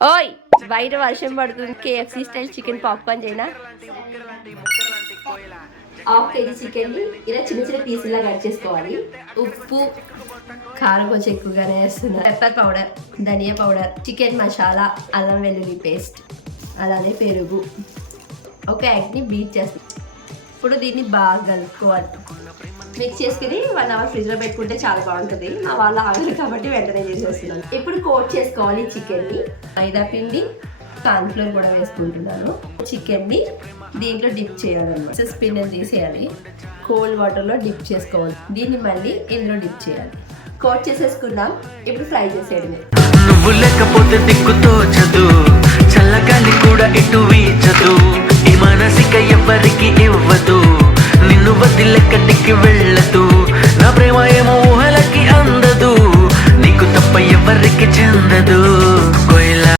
ఓయ్ బయట వర్షం పడుతుంది. KFC స్టైల్ చికెన్ పాప్కార్న్ చేయనా? 1/2 kg చికెన్ ని ఇలా చిన్న చిన్న పీసులా కట్ చేసుకోవాలి. ఉప్పు కారం కొంచెం ఎక్కువగానే వేస్తున్నా. పెప్పర్ పౌడర్, ధనియా పౌడర్, చికెన్ మసాలా, అల్లం వెల్లుల్లి పేస్ట్, అలానే పెరుగు. ఒక ఎగ్ని బీట్ చేస్తాం. ఇప్పుడు దీన్ని బాగా కలుపుకోవాలి. మిక్స్ చేసుకుని 1 hour ఫ్రిడ్జ్లో పెట్టుకుంటే చాలా బాగుంటుంది. మా వాళ్ళు ఆగరు కాబట్టి వెంటనే చేసేస్తున్నాను. ఇప్పుడు కోట్ చేసుకోవాలి చికెన్ని. మైదా పిండి, కార్న్ఫ్లోర్ కూడా వేసుకుంటున్నాను. చికెన్ని దీంట్లో డిప్ చేయాలన్నమాట. స్పిన్ తీసేయాలి. కోల్డ్ వాటర్లో డిప్ చేసుకోవాలి. దీన్ని మళ్ళీ ఇందులో డిప్ చేయాలి. కోట్ చేసేసుకున్నాం. ఇప్పుడు ఫ్రై చేసేయడమే. నువ్వు లేకపోతే దిక్కుతో చదువు, చల్లగాలి కూడా ఇటు వీచదు. ఈ మానసిక ఎవరికి ఇవ్వదు, నిన్ను వదిలెక్కడికి వెళ్ళదు. నా ప్రేమ ఏమో ఊహలకి అందదు, నీకు తప్ప ఎవరికి చెందదు.